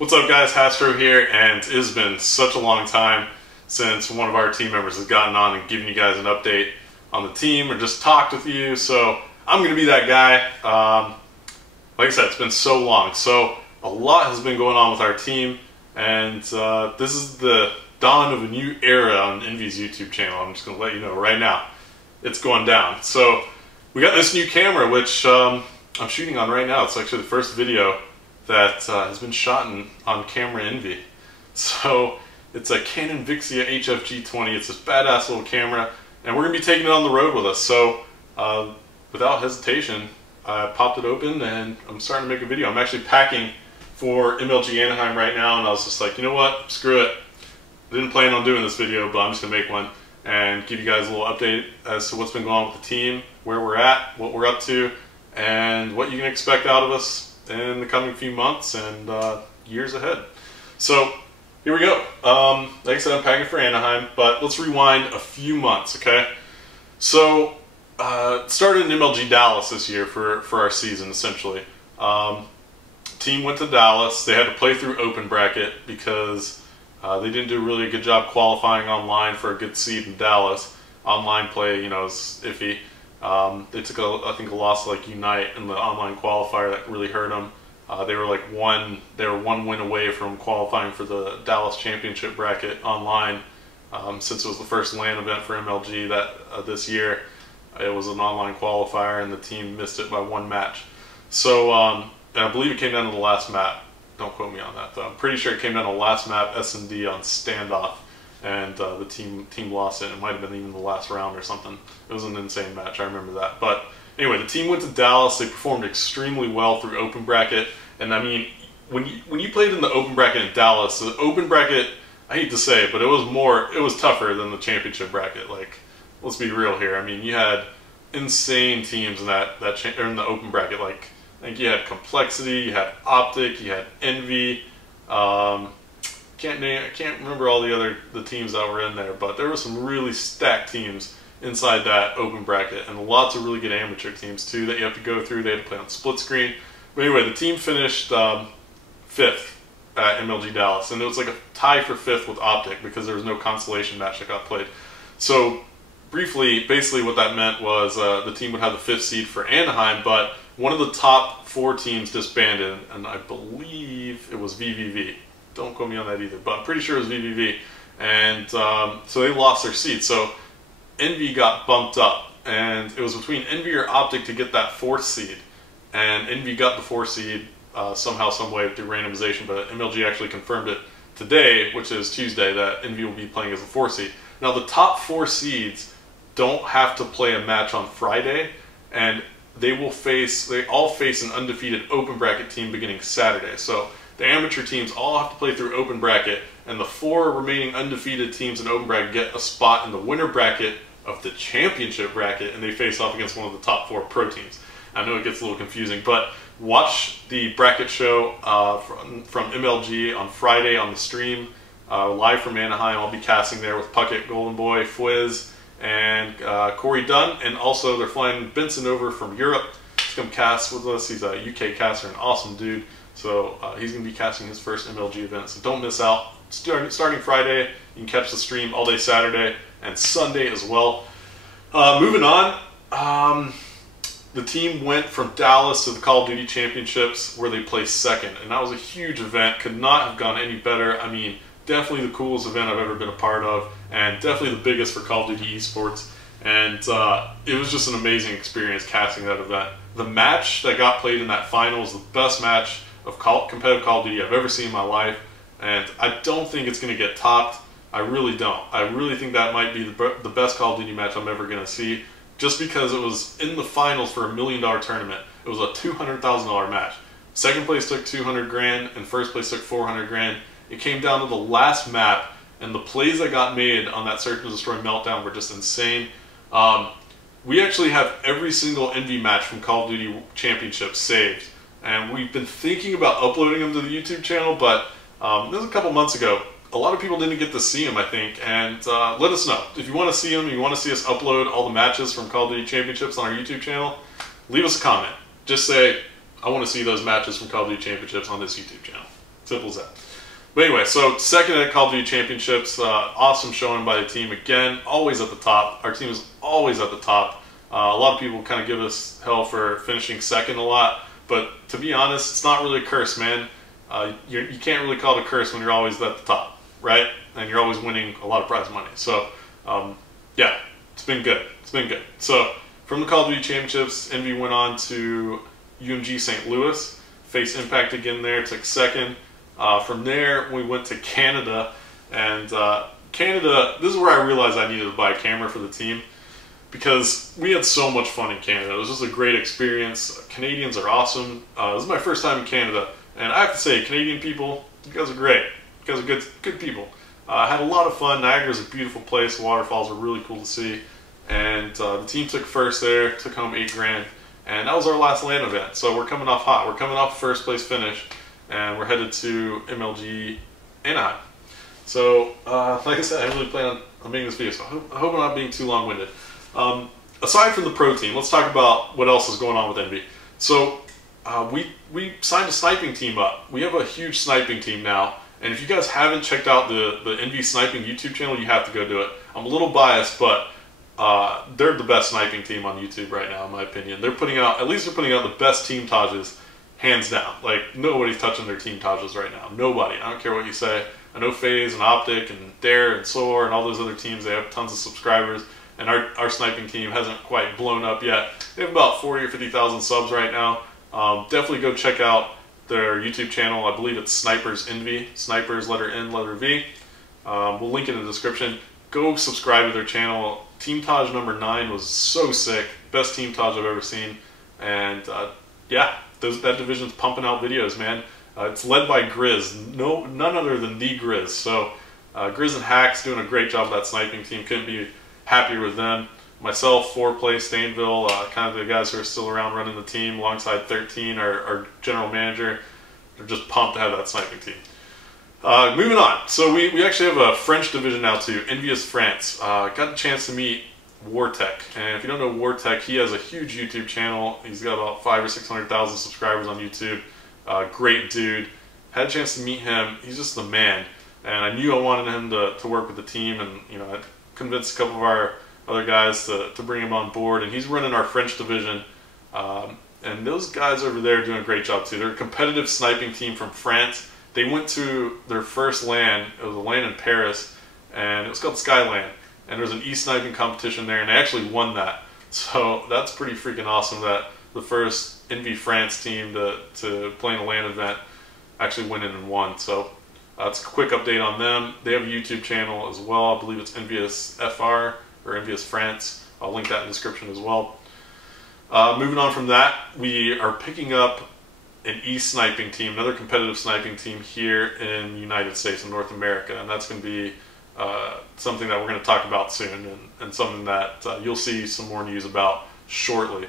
What's up guys, Hastro here, and it has been such a long time since one of our team members has gotten on and given you guys an update on the team or just talked with you, so I'm going to be that guy. Like I said, it's been so long, so a lot has been going on with our team, and this is the dawn of a new era on Envy's YouTube channel. I'm just going to let you know right now, it's going down. So we got this new camera, which I'm shooting on right now. It's actually the first video that has been shot on camera Envy. So it's a Canon Vixia HFG20. It's this badass little camera, and we're going to be taking it on the road with us. So without hesitation, I popped it open and I'm starting to make a video. I'm actually packing for MLG Anaheim right now, and I was just like, you know what, screw it. I didn't plan on doing this video, but I'm just going to make one and give you guys a little update as to what's been going on with the team, where we're at, what we're up to, and what you can expect out of us in the coming few months and years ahead. So here we go. Like I said, I'm packing for Anaheim, but let's rewind a few months, okay? So started in MLG Dallas this year for our season, essentially. Team went to Dallas. They had to play through open bracket because they didn't do a really good job qualifying online for a good seed in Dallas. Online play, you know, is iffy. They took, I think, a loss to like Unite in the online qualifier that really hurt them. They were one win away from qualifying for the Dallas Championship bracket online. Since it was the first LAN event for MLG this year, it was an online qualifier, and the team missed it by one match. So, and I believe it came down to the last map. Don't quote me on that, though. I'm pretty sure it came down to the last map, S&D on standoff, and the team lost it. It might have been even the last round or something. It was an insane match, I remember that. But anyway, the team went to Dallas. They performed extremely well through open bracket, and I mean, when you played in the open bracket in Dallas, the open bracket, I hate to say it, but it was tougher than the championship bracket. Like, let's be real here. I mean, you had insane teams in in the open bracket. Like, I think you had Complexity, you had Optic, you had Envy. I can't remember all the teams that were in there, but there were some really stacked teams inside that open bracket, and lots of really good amateur teams too that you have to go through. They had to play on split screen. But anyway, the team finished 5th at MLG Dallas, and it was like a tie for 5th with Optic because there was no consolation match that got played. So briefly, basically what that meant was the team would have the 5th seed for Anaheim, but one of the top 4 teams disbanded, and I believe it was VVV. Don't quote me on that either, but I'm pretty sure it was VVV. And so they lost their seed. So Envy got bumped up, and it was between Envy or Optic to get that 4th seed. And Envy got the 4th seed somehow, some way through randomization, but MLG actually confirmed it today, which is Tuesday, that Envy will be playing as the 4th seed. Now the top 4 seeds don't have to play a match on Friday, and they all face an undefeated open bracket team beginning Saturday. So the amateur teams all have to play through open bracket, and the 4 remaining undefeated teams in open bracket get a spot in the winner bracket of the championship bracket, and they face off against one of the top 4 pro teams. I know it gets a little confusing, but watch the bracket show from MLG on Friday on the stream, live from Anaheim. I'll be casting there with Puckett, Golden Boy, Fwiz, and Corey Dunn, and also they're flying Benson over from Europe to come cast with us. He's a UK caster, an awesome dude. So he's going to be casting his first MLG event, so don't miss out. Starting Friday, you can catch the stream all day Saturday and Sunday as well. Moving on, the team went from Dallas to the Call of Duty Championships, where they placed 2nd, and that was a huge event. Could not have gone any better. I mean, definitely the coolest event I've ever been a part of, and definitely the biggest for Call of Duty esports. And it was just an amazing experience casting that event. The match that got played in that final was the best match of competitive Call of Duty I've ever seen in my life, and I don't think it's going to get topped. I really don't. I really think that might be the best Call of Duty match I'm ever going to see, just because it was in the finals for $1 million tournament. It was a $200,000 match. 2nd place took 200 grand, and 1st place took 400 grand. It came down to the last map, and the plays that got made on that Search and Destroy meltdown were just insane. We actually have every single Envy match from Call of Duty Championships saved, and we've been thinking about uploading them to the YouTube channel, but this was a couple months ago. A lot of people didn't get to see them, I think, and let us know. If you want to see them, you want to see us upload all the matches from Call of Duty Championships on our YouTube channel, leave us a comment. Just say, I want to see those matches from Call of Duty Championships on this YouTube channel. Simple as that. But anyway, so second at Call of Duty Championships, awesome showing by the team. Again, always at the top. Our team is always at the top. A lot of people kind of give us hell for finishing second a lot, but to be honest, it's not really a curse, man. You can't really call it a curse when you're always at the top, right? And you're always winning a lot of prize money. So, yeah, it's been good. It's been good. So, from the Call of Duty Championships, Envy went on to UMG St. Louis, faced Impact again there, took second. From there, we went to Canada, and Canada, this is where I realized I needed to buy a camera for the team, because we had so much fun in Canada. It was just a great experience. Canadians are awesome. This is my first time in Canada, and I have to say, Canadian people, you guys are great. You guys are good people. Had a lot of fun. Niagara's a beautiful place. The waterfalls are really cool to see, and the team took first there, took home $8 grand, and that was our last LAN event. So we're coming off hot. We're coming off first place finish, and we're headed to MLG Anaheim. So, like I said, I really plan on making this video, so I hope I'm not being too long-winded. Aside from the pro team, let's talk about what else is going on with Envy. So, we signed a sniping team up. We have a huge sniping team now, and if you guys haven't checked out the Envy Sniping YouTube channel, you have to go do it. I'm a little biased, but they're the best sniping team on YouTube right now, in my opinion. They're putting out, at least they're putting out the best team Tages, hands down. Like, nobody's touching their team Tages right now. Nobody. I don't care what you say. I know FaZe and Optic and Dare and Soar and all those other teams, they have tons of subscribers, and our sniping team hasn't quite blown up yet. They have about 40 or 50,000 subs right now. Definitely go check out their YouTube channel. I believe it's Snipers Envy. Snipers, letter N, letter V. We'll link it in the description. Go subscribe to their channel. Team Taj number 9 was so sick. Best Team Taj I've ever seen. And yeah, that division's pumping out videos, man. It's led by Grizz. None other than the Grizz. So Grizz and Hacks doing a great job with that sniping team. Couldn't be happier with them. Myself, 4Play, Stainville, kind of the guys who are still around running the team, alongside 13, our general manager. They're just pumped to have that sniping team. Moving on. So we actually have a French division now too, Envious France. Got a chance to meet Wartech, and if you don't know Wartech, he has a huge YouTube channel. He's got about 500,000 or 600,000 subscribers on YouTube. Great dude. Had a chance to meet him. He's just the man, and I knew I wanted him to work with the team, and you know, I convinced a couple of our other guys to bring him on board, and he's running our French division. And those guys over there are doing a great job too. They're a competitive sniping team from France. They went to their first LAN. It was a LAN in Paris, and it was called Skyland. And there was an e-sniping competition there, and they actually won that. So that's pretty freaking awesome that the first Envy France team to play in a LAN event actually went in and won. So that's a quick update on them. They have a YouTube channel as well. I believe it's Envious FR or Envious France. I'll link that in the description as well. Moving on from that, we are picking up an e-sniping team, another competitive sniping team here in the United States and North America, and that's going to be something that we're going to talk about soon, and something that you'll see some more news about shortly.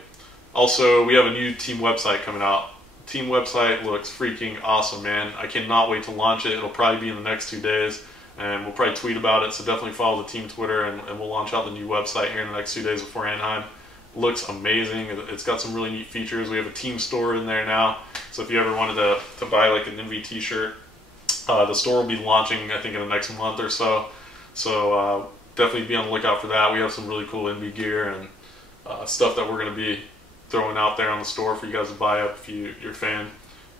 Also, we have a new team website coming out. Team website looks freaking awesome, man. I cannot wait to launch it. It'll probably be in the next 2 days, and we'll probably tweet about it, so definitely follow the team Twitter, and we'll launch out the new website here in the next 2 days before Anaheim. Looks amazing. It's got some really neat features. We have a team store in there now, so if you ever wanted to buy like an Envy t-shirt, the store will be launching, I think, in the next month or so. So definitely be on the lookout for that. We have some really cool Envy gear and stuff that we're going to be throwing out there on the store for you guys to buy up if you're a fan.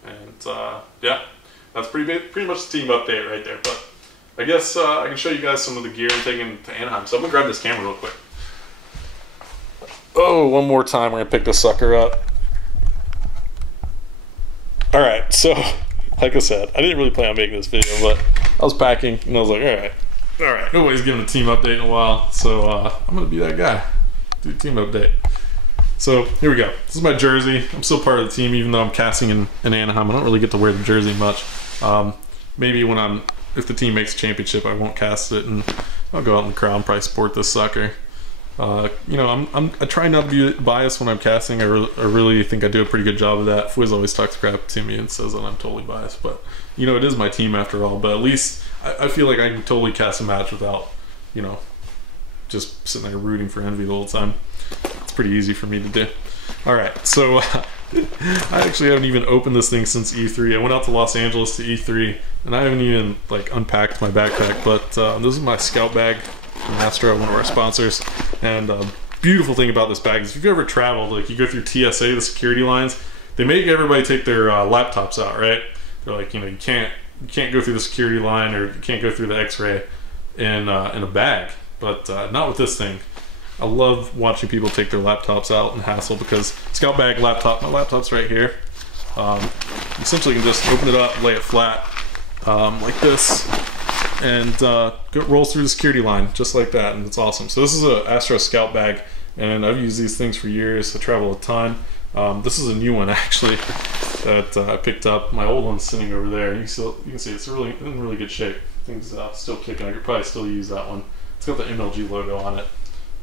And yeah, that's pretty much the team update right there. But I guess I can show you guys some of the gear I'm taking to Anaheim. So I'm going to grab this camera real quick. Oh, one more time, we're going to pick this sucker up. Alright, so, like I said, I didn't really plan on making this video, but I was packing, and I was like, alright, nobody's giving a team update in a while, so I'm going to be that guy. Do a team update. So, here we go. This is my jersey. I'm still part of the team, even though I'm casting in Anaheim. I don't really get to wear the jersey much. Maybe if the team makes a championship, I won't cast it, and I'll go out in the crowd and probably support this sucker. You know, I try not to be biased when I'm casting. I really think I do a pretty good job of that. Fwiz always talks crap to me and says that I'm totally biased, but you know, it is my team after all. But at least I feel like I can totally cast a match without, you know, just sitting there rooting for Envy the whole time. It's pretty easy for me to do. All right, so I actually haven't even opened this thing since E3. I went out to Los Angeles to E3, and I haven't even like unpacked my backpack. But this is my scout bag from Hastro, one of our sponsors. And beautiful thing about this bag is if you've ever traveled, like you go through TSA, the security lines, they make everybody take their laptops out, right? They're like, you can't go through the security line, or you can't go through the X-ray in a bag. But not with this thing. I love watching people take their laptops out and hassle, because scout bag laptop, my laptop's right here. Essentially you can just open it up, lay it flat like this, and rolls through the security line just like that, and it's awesome. So this is a Hastro scout bag, and I've used these things for years. I travel a ton. This is a new one actually that I picked up. My old one's sitting over there. You can see it's really in really good shape. Things still kicking. I could probably still use that one. It's got the MLG logo on it,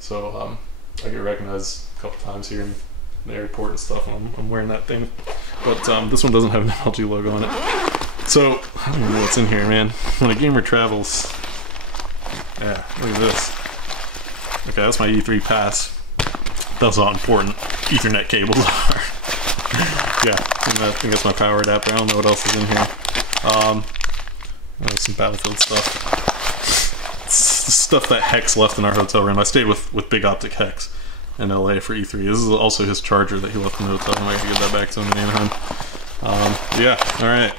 so I get recognized a couple times here in the airport and stuff when I'm wearing that thing. But this one doesn't have an MLG logo on it. So I don't know what's in here, man. When a gamer travels, yeah, look at this. Okay, that's my E3 pass. That's how important Ethernet cables are. Yeah, I think that's my power adapter. I don't know what else is in here. Some Battlefield stuff. It's the stuff that Hex left in our hotel room. I stayed with Big Optic Hex in LA for E3. This is also his charger that he left in the hotel. I might give that back to him in Anaheim. Yeah, alright.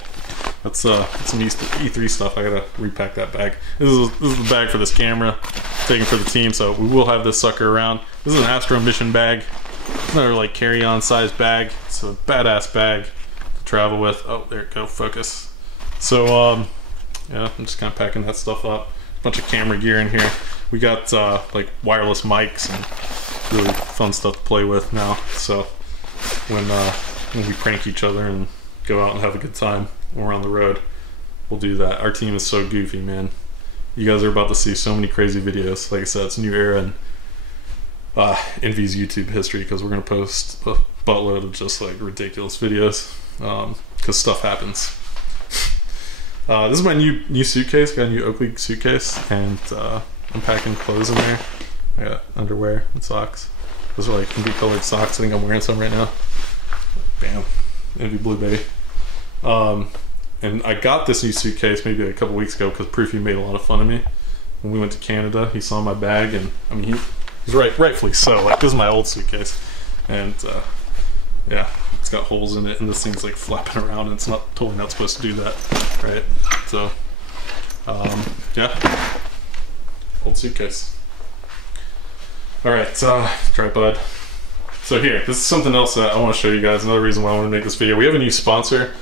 That's some E3 stuff. I gotta repack that bag. This is the bag for this camera, taken for the team, so we will have this sucker around. This is an Hastro mission bag. Another like carry-on size bag. It's a badass bag to travel with. Oh, there it go, focus. So yeah, I'm just kind of packing that stuff up. Bunch of camera gear in here. We got like wireless mics and really fun stuff to play with now. So when we prank each other and go out and have a good time when we're on the road, we'll do that. Our team is so goofy, man. You guys are about to see so many crazy videos. Like I said, it's a new era in Envy's YouTube history, because we're gonna post a buttload of just like ridiculous videos, because stuff happens. This is my new suitcase. Got a new Oakley suitcase, and I'm packing clothes in there. I got underwear and socks. Those are like Envy colored socks. I think I'm wearing some right now. Bam, Envy Blue Bay. And I got this new suitcase maybe a couple weeks ago because Proofy made a lot of fun of me when we went to Canada. He saw my bag, and I mean he's rightfully so. Like, this is my old suitcase, and yeah, it's got holes in it, and this thing's like flapping around, and it's totally not supposed to do that, right? So yeah, old suitcase. All right, tripod. So here, this is something else that I want to show you guys. Another reason why I want to make this video. We have a new sponsor.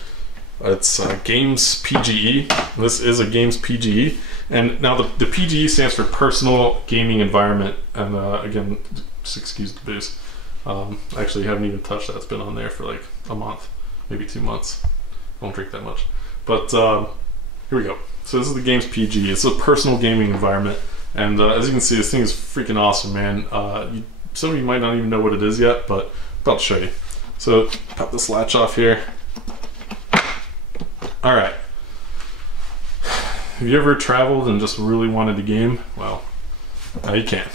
It's Games PGE. This is a Games PGE, and now the PGE stands for Personal Gaming Environment. And again, just excuse the booze. I actually haven't even touched that. It's been on there for like a month, maybe 2 months. I don't drink that much, but here we go. So this is the Games PGE. It's a personal gaming environment, and as you can see, this thing is freaking awesome, man. Some of you might not even know what it is yet, but I'm about to show you. So pop this latch off here. All right. Have you ever traveled and just really wanted to game? Well, now you can.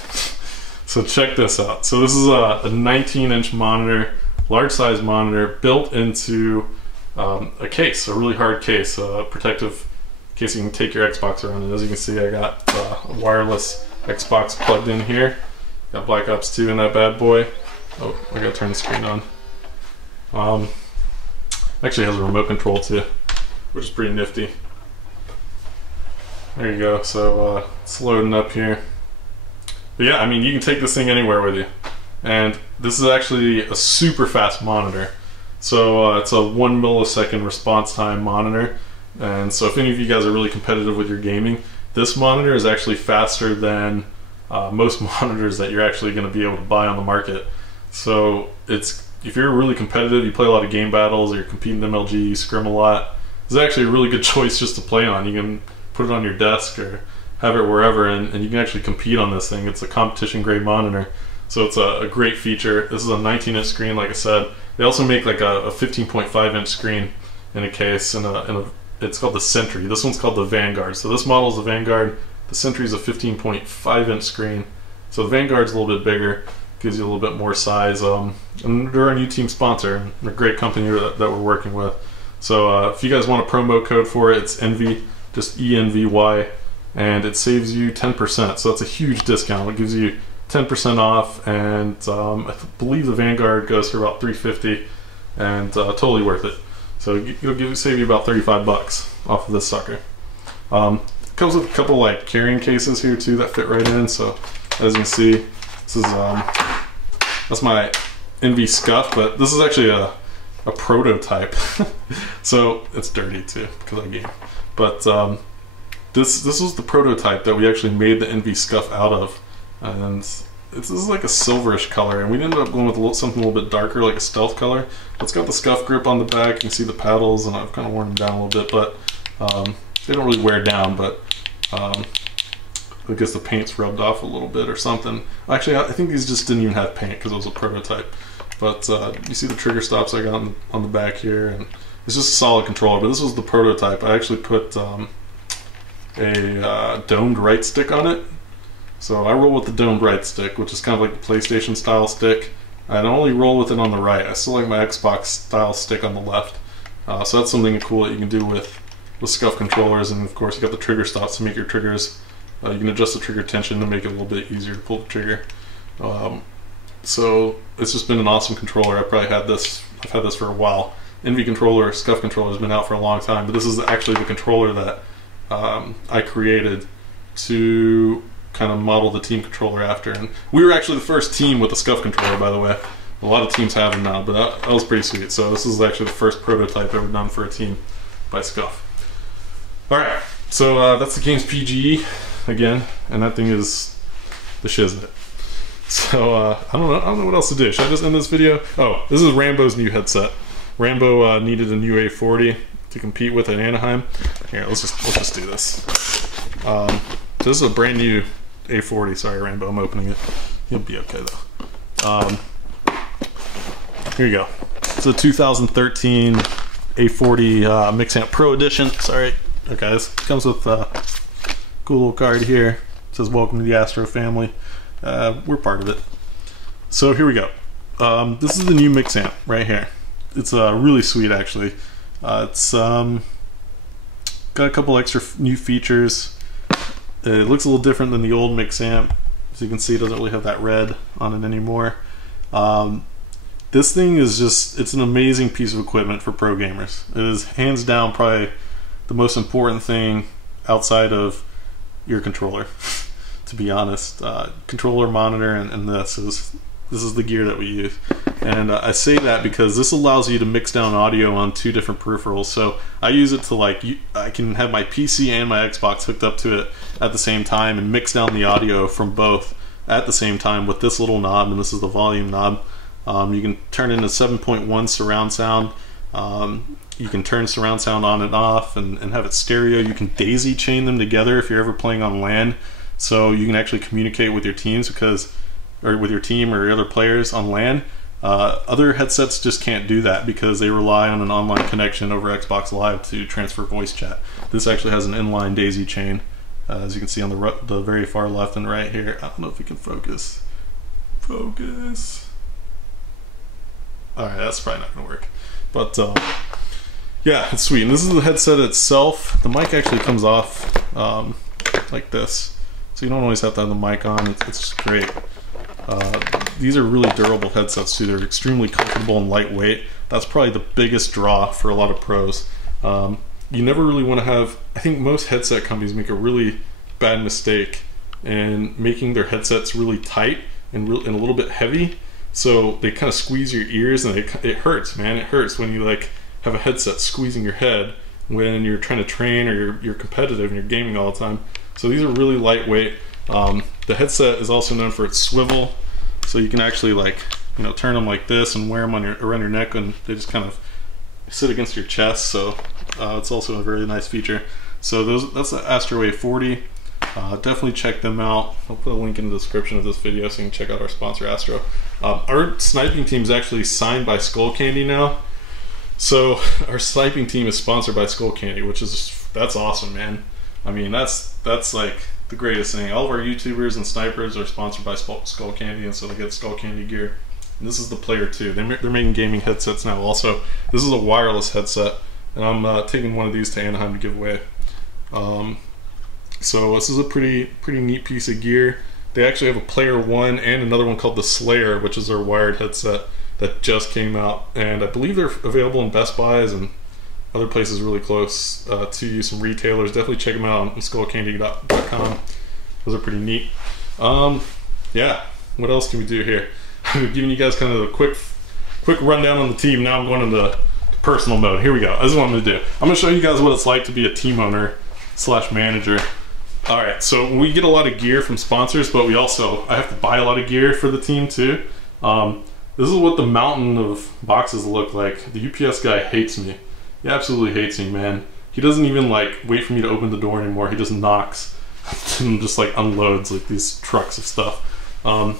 So check this out. So this is a 19-inch monitor, large size monitor, built into a case, a really hard case, a protective case you can take your Xbox around. And as you can see, I got a wireless Xbox plugged in here. Got Black Ops 2 in that bad boy. Oh, I gotta turn the screen on. Actually has a remote control too, which is pretty nifty. There you go. So it's loading up here. But yeah, I mean, you can take this thing anywhere with you. And this is actually a super fast monitor. So it's a 1 millisecond response time monitor. And so if any of you guys are really competitive with your gaming, this monitor is actually faster than most monitors that you're actually going to be able to buy on the market. So if you're really competitive, you play a lot of game battles, or you're competing in MLG, you scrim a lot, it's actually a really good choice just to play on. You can put it on your desk or have it wherever, and you can actually compete on this thing. It's a competition grade monitor, so it's a great feature. This is a 19-inch screen, like I said. They also make like a 15.5-inch screen in a case, and it's called the Sentry. This one's called the Vanguard. So this model is the Vanguard. The Sentry is a 15.5-inch screen. So the Vanguard's a little bit bigger. gives you a little bit more size. And they're our new team sponsor, and they're a great company that we're working with. So if you guys want a promo code for it, it's ENVY, just ENVY, and it saves you 10%. So that's a huge discount. It gives you 10% off, and I believe the Vanguard goes for about $350, and totally worth it. So it'll save you about 35 bucks off of this sucker. Comes with a couple like carrying cases here too that fit right in. So as you can see, this is that's my ENVY Scuff, but this is actually a prototype. So it's dirty too because I game. But this was the prototype that we actually made the ENVY Scuff out of, and this is like a silverish color, and we ended up going with something a little bit darker, like a stealth color. It's got the scuff grip on the back. You can see the paddles, and I've kind of worn them down a little bit, but they don't really wear down, but I guess the paint's rubbed off a little bit or something. Actually, I think these just didn't even have paint because it was a prototype. But you see the trigger stops I got on the back here, and it's just a solid controller, but this was the prototype. I actually put a domed right stick on it. So I roll with the domed right stick, which is kind of like the PlayStation style stick. I only roll with it on the right. I still like my Xbox style stick on the left. So that's something cool that you can do with Scuff controllers, and of course you got the trigger stops to make your triggers. You can adjust the trigger tension to make it a little bit easier to pull the trigger. So it's just been an awesome controller. I've had this for a while. ENVY controller, Scuff controller has been out for a long time, but this is actually the controller that I created to kind of model the team controller after. And we were actually the first team with the Scuff controller, by the way. A lot of teams have them now, but that was pretty sweet. So this is actually the first prototype ever done for a team by Scuff. Alright, so that's the game's PGE again, and that thing is the shiznit. So I don't know what else to do. Should I just end this video? Oh, this is Rambo's new headset. Rambo needed a new A40 to compete with at Anaheim. Here, let's just do this. So this is a brand new A40. Sorry, Rambo, I'm opening it. You'll be okay though. Here you go. It's a 2013 A40 Mix Amp Pro Edition. Sorry. Okay, this comes with a cool little card here. It says welcome to the Hastro family. We're part of it. So here we go. This is the new Mix Amp right here. It's really sweet actually. It's got a couple extra new features. It looks a little different than the old Mix Amp. As you can see, it doesn't really have that red on it anymore. This thing is it's an amazing piece of equipment for pro gamers. It is hands down probably the most important thing outside of your controller, to be honest. Controller, monitor, and this is the gear that we use. And I say that because this allows you to mix down audio on two different peripherals. So I use it to I can have my PC and my Xbox hooked up to it at the same time and mix down the audio from both at the same time with this little knob, and this is the volume knob. You can turn into 7.1 surround sound. You can turn surround sound on and off and have it stereo. You can daisy chain them together if you're ever playing on LAN, so you can actually communicate with your teams or with your team or other players on LAN. Other headsets just can't do that because they rely on an online connection over Xbox Live to transfer voice chat. This actually has an inline daisy chain, as you can see on the very far left and right here. I don't know if we can focus. Focus. Alright, that's probably not going to work. But yeah, it's sweet. And this is the headset itself. The mic actually comes off like this, so you don't always have to have the mic on. It's just great. These are really durable headsets too. They're extremely comfortable and lightweight. That's probably the biggest draw for a lot of pros. You never really want to have, I think most headset companies make a really bad mistake in making their headsets really tight and a little bit heavy. So they kind of squeeze your ears, and it hurts, man. It hurts when you have a headset squeezing your head when you're trying to train or you're competitive and you're gaming all the time. So these are really lightweight. The headset is also known for its swivel, so you can actually turn them like this and wear them around your neck, and they just kind of sit against your chest. So it's also a very nice feature. So that's the Hastro A40. Definitely check them out. I'll put a link in the description of this video so you can check out our sponsor, Hastro. Our sniping team is actually signed by Skullcandy now. So our sniping team is sponsored by Skullcandy, that's awesome, man. I mean, that's the greatest thing. All of our YouTubers and snipers are sponsored by Skull Candy, and so they get Skull Candy gear. And this is the Player 2. They're making gaming headsets now also. This is a wireless headset, and I'm taking one of these to Anaheim to give away. So this is a pretty neat piece of gear. They actually have a Player 1 and another one called the Slayer, which is their wired headset that just came out. And I believe they're available in Best Buys and other places really close to you, some retailers. Definitely check them out on skullcandy.com. Those are pretty neat. Yeah, what else can we do here? I'm giving you guys kind of a quick rundown on the team. Now I'm going into personal mode. Here we go. This is what I'm going to do. I'm going to show you guys what it's like to be a team owner / manager. Alright, so we get a lot of gear from sponsors, but I have to buy a lot of gear for the team too. This is what the mountain of boxes look like. The UPS guy hates me. He absolutely hates me, man. He doesn't even like wait for me to open the door anymore. He just knocks and just like unloads like these trucks of stuff. You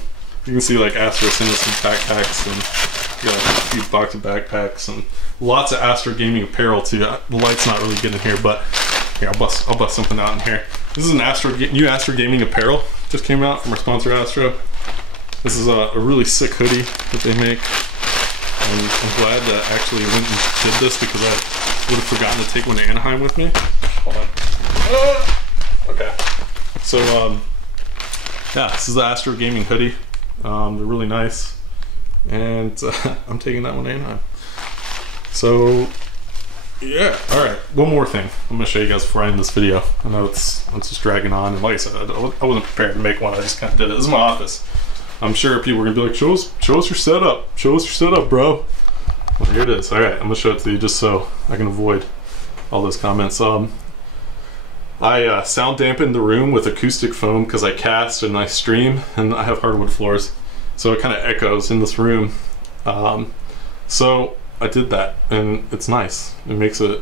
can see like Hastro sent us some backpacks, and got a huge box of backpacks and lots of Hastro gaming apparel too. The light's not really good in here, but here, I'll bust something out in here. This is an new Hastro gaming apparel. Just came out from our sponsor Hastro. This is a really sick hoodie that they make. And I'm glad that I actually went and did this because I would have forgotten to take one to Anaheim with me. Hold on. Okay. So, yeah, this is the Hastro gaming hoodie. They're really nice. And I'm taking that one to Anaheim. So, yeah. Alright, one more thing I'm going to show you guys before I end this video. I know it's just dragging on. And like I said, I wasn't prepared to make one. I just kind of did it. This is my office. I'm sure people are going to be like, show us your setup. Show us your setup, bro. Well, here it is. Alright, I'm going to show it to you just so I can avoid all those comments. I sound dampened the room with acoustic foam because I cast and I stream, and I have hardwood floors. So it kind of echoes in this room. So I did that, and it's nice. It makes the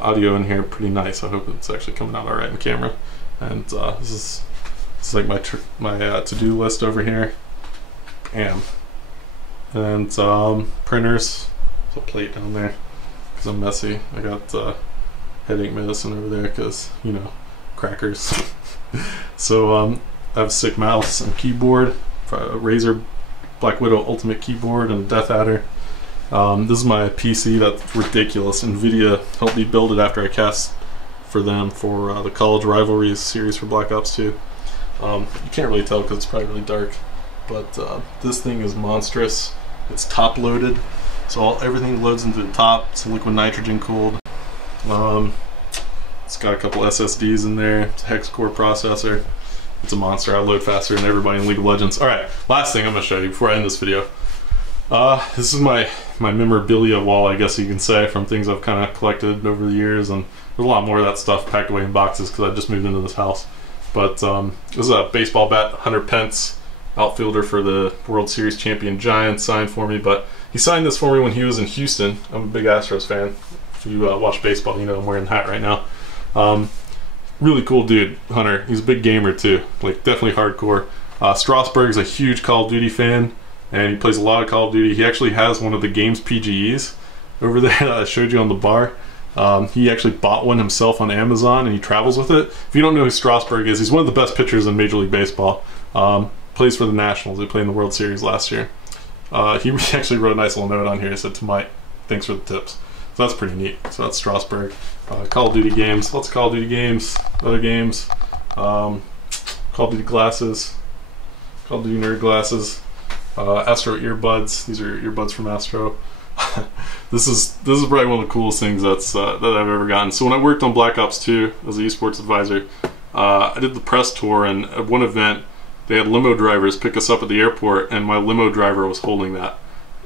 audio in here pretty nice. I hope it's actually coming out alright in camera. And this is like my to-do list over here. Bam. And printers. There's a plate down there because I'm messy. I got headache medicine over there because, you know, crackers. So I have a sick mouse and keyboard, a Razer Black Widow Ultimate keyboard, and a Death Adder. This is my PC. That's ridiculous. NVIDIA helped me build it after I cast for them for the College Rivalries series for Black Ops 2. You can't really tell because it's probably really dark, but this thing is monstrous. It's top loaded, so everything loads into the top. It's liquid nitrogen cooled. It's got a couple SSDs in there. It's a hex core processor. It's a monster. I load faster than everybody in League of Legends. Alright, last thing I'm going to show you before I end this video. This is my memorabilia wall, I guess you can say, from things I've kind of collected over the years, and there's a lot more of that stuff packed away in boxes because I just moved into this house. But this is a baseball bat, Hunter Pence, outfielder for the World Series champion Giants, signed for me. But he signed this for me when he was in Houston. I'm a big Astros fan. If you watch baseball, you know I'm wearing the hat right now. Really cool dude, Hunter. He's a big gamer too, like definitely hardcore. Strasburg's a huge Call of Duty fan, and he plays a lot of Call of Duty. He actually has one of the game's PGEs over there that I showed you on the bar. He actually bought one himself on Amazon, and he travels with it. If you don't know who Strasburg is, he's one of the best pitchers in Major League Baseball. Plays for the Nationals. They played in the World Series last year. He actually wrote a nice little note on here. He said, "To Mike, thanks for the tips." So that's pretty neat. So that's Strasburg. Call of Duty games. Lots of Call of Duty games. Other games. Call of Duty glasses. Call of Duty nerd glasses. Hastro earbuds. These are earbuds from Hastro. This is probably one of the coolest things that I've ever gotten. So when I worked on Black Ops 2 as an esports advisor, I did the press tour, and at one event they had limo drivers pick us up at the airport, and my limo driver was holding that,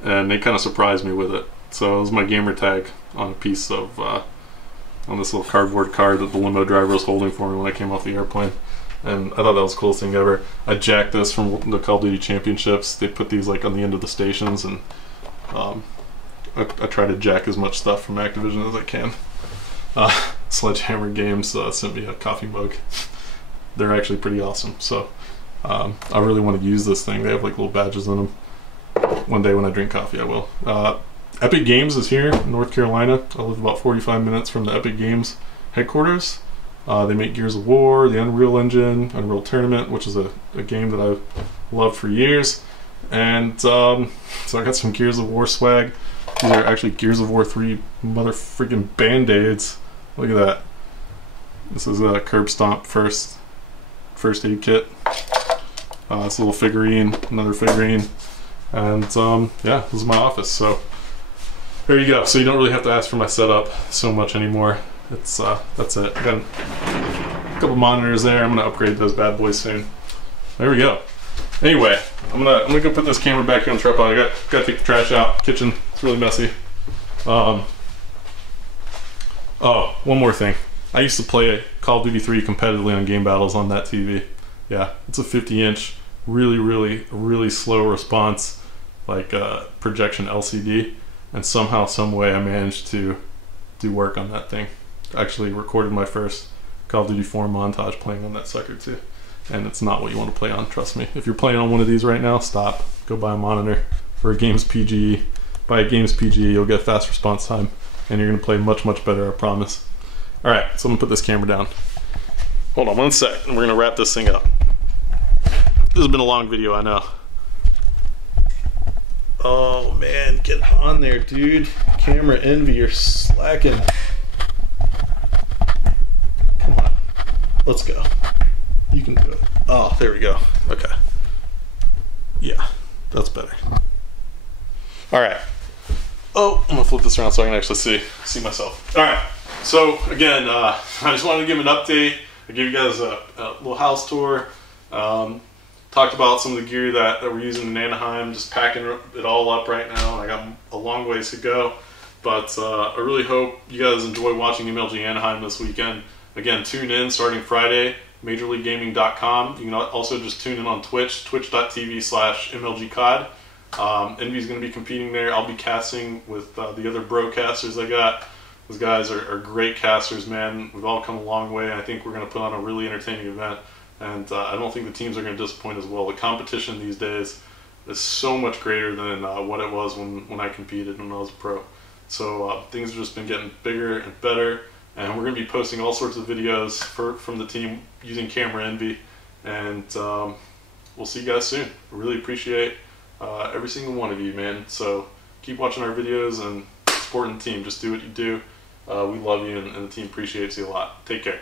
and they kind of surprised me with it. So it was my gamer tag on a piece of on this little cardboard card that the limo driver was holding for me when I came off the airplane. And I thought that was the coolest thing ever. I jacked this from the Call of Duty Championships. They put these like on the end of the stations, and I try to jack as much stuff from Activision as I can. Sledgehammer Games sent me a coffee mug. They're actually pretty awesome. So I really want to use this thing. They have like little badges on them. One day when I drink coffee, I will. Epic Games is here in North Carolina. I live about 45 minutes from the Epic Games headquarters. They make Gears of War, the Unreal Engine, Unreal Tournament, which is a game that I've loved for years. And so I got some Gears of War swag. These are actually Gears of War 3 mother freaking Band-Aids. Look at that. This is a Curb Stomp first aid kit. This little figurine, another figurine. And yeah, this is my office. So there you go. So you don't really have to ask for my setup so much anymore. It's that's it. I got a couple monitors there. I'm gonna upgrade those bad boys soon. There we go. Anyway, I'm gonna go put this camera back here on the tripod. I gotta take the trash out. Kitchen, it's really messy. Oh, one more thing. I used to play Call of Duty 3 competitively on game battles on that TV. Yeah, it's a 50-inch, really slow response, like projection LCD, and somehow, some way, I managed to do work on that thing. Actually recorded my first Call of Duty 4 montage playing on that sucker too. And it's not what you want to play on, trust me. If you're playing on one of these right now, stop. Go buy a monitor for a game's PGE. Buy a game's PGE, you'll get fast response time, and you're gonna play much better, I promise. All right, so I'm gonna put this camera down. Hold on one sec, and we're gonna wrap this thing up. This has been a long video, I know. Oh man, get on there, dude. Camera envy, you're slacking. Come on, let's go. You can do it. Oh, there we go. Okay. Yeah, that's better. All right. Oh, I'm gonna flip this around so I can actually see myself. All right. So again, I just wanted to give an update. I gave you guys a little house tour. Talked about some of the gear that we're using in Anaheim. Just packing it all up right now. I got a long ways to go, but I really hope you guys enjoy watching MLG Anaheim this weekend. Again, tune in starting Friday. MajorLeagueGaming.com. You can also just tune in on Twitch, twitch.tv/MLGCOD. Envy's going to be competing there. I'll be casting with the other broadcasters I got. Those guys are great casters, man. We've all come a long way. I think we're going to put on a really entertaining event. And I don't think the teams are going to disappoint as well. The competition these days is so much greater than what it was when I competed when I was a pro. So things have just been getting bigger and better. And we're going to be posting all sorts of videos from the team using Camera Envy. And we'll see you guys soon. I really appreciate every single one of you, man. So keep watching our videos and supporting the team. Just do what you do. We love you, and the team appreciates you a lot. Take care.